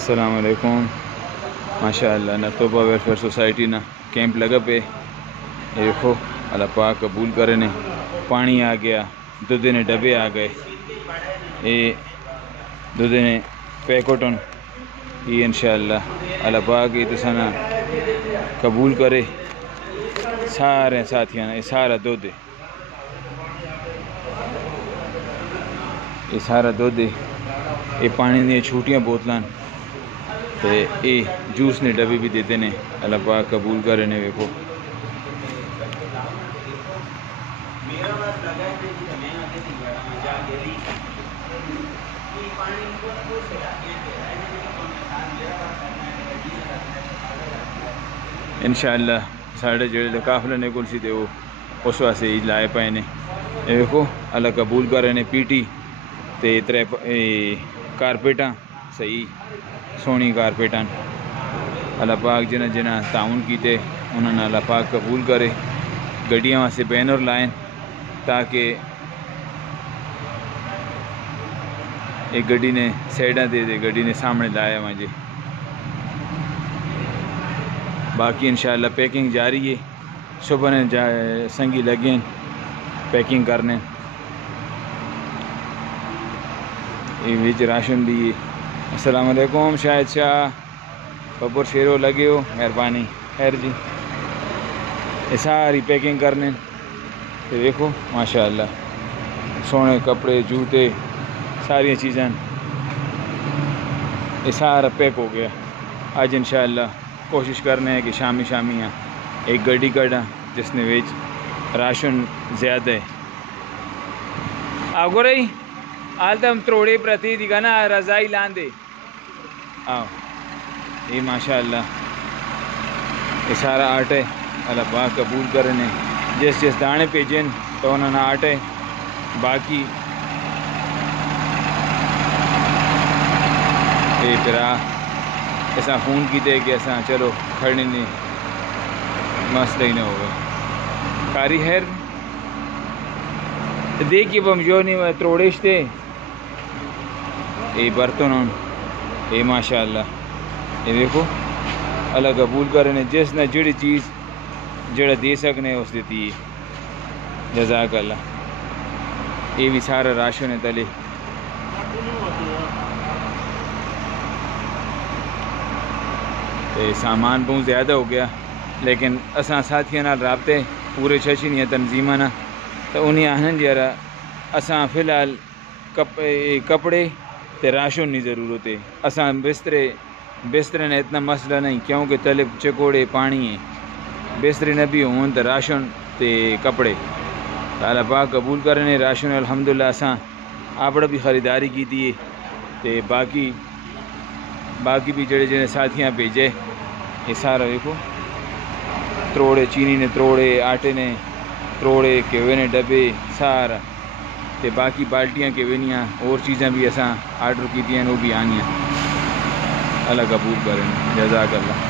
السلام علیکم. ماشاء اللہ نہ توبہ ویلفیئر سوسائٹی نہ کیمپ لگا پہ یہ دیکھو. اللہ پاک قبول کرے نے پانی آ گیا, دودھ نے ڈبے آ گئے, یہ دودھ نے پیکٹن یہ انشاءاللہ اللہ پاک یہ تسانا قبول کرے سارے ساتھیاں. یہ سارا دودھ یہ سارا دودھ یہ پانی دیا چھوٹیاں بوتلان یہ جوس نے ڈبے بھی دیتے ہیں. اللہ پاک قبول کرے نے. ویکھو انشاءاللہ ساڑھے جڑے قافلے نے کل سی تے وہ اس واسطے ہی لائے پائے نے. یہ دیکھو اللہ قبول کرے نے پیٹی تے ترے کارپیٹاں صحیح سونی کارپیٹاں. اللہ پاک جنہ جنہ تعاون کیتے انہوں نے اللہ پاک قبول کرے. گڈیاں واسطے بینر لائیں تاکہ ایک گڈی نے سائڈاں دے دے, گڈی نے سامنے لایا وہاں جی. باقی انشاءاللہ پیکنگ جاری ہے. صبح نے سنگی لگیں پیکنگ کرنے. یہ ویچ راشن بھی ہے. السلام علیکم شاہد شاہ ببر شیرو لگے ہو, مہربانی خیر جی. یہ ساری پیکنگ کرنے. یہ دیکھو ماشاءاللہ سونے کپڑے جوتے ساری چیزیں یہ سارا پیک ہو گیا. آج انشاءاللہ کوشش کرنے ہیں کہ شامی ایک گڈی کڈا جس نے ویچ راشن زیادہ ہے. آگو رہی آل تم تروڑے پرتی دی گنا رضائی لاندے آؤ. یہ ماشاءاللہ یہ سارا آرٹ ہے. اللہ پاک قبول کرنے جس دانے پیجن تو انہوں نے آرٹ ہے. باقی یہ پھرا ایسا فون کیتے کہ ایسا چلو کھڑنے نہیں مسئلہ ہی نہ ہوگا. کاری خیر دیکھیے بمجو نہیں تروڑیشتے یہ برتن یہ ماشاءاللہ. یہ دیکھو اللہ قبول کرنے جس نہ جڑی چیز جڑا دے سکنے اس دیتی ہے. جزاک اللہ. یہ بھی سارا راشن ہے تلے. سامان بہت زیادہ ہو گیا لیکن اساں ساتھیاں نال رابطے پورے ششی نہیں تنظیماں نا تو انہیں آہن جارا اساں فی الحال کپڑے تے راشن نہیں ضرورت ہے. اساں بسترے نے اتنا مسئلہ نہیں کیونکہ تلے چکوڑے پانی ہے. بسترے نہ بھی ہون تو راشن تے کپڑے. اللہ پاک قبول کرنے راشن الحمدللہ اساں آپڑا بھی خریداری کی تھی. تے باقی بھی جڑے ساتھیاں بھیجے یہ سارا دیکھو تروڑے چینی نے تروڑے آٹے نے تروڑے کیوے نے ڈبے سارا تے باقی بالٹیاں کیوینیاں اور چیزیں بھی اساں آرڈر کی وہ بھی آنیاں. اللہ قبول کریں. جزاک اللہ.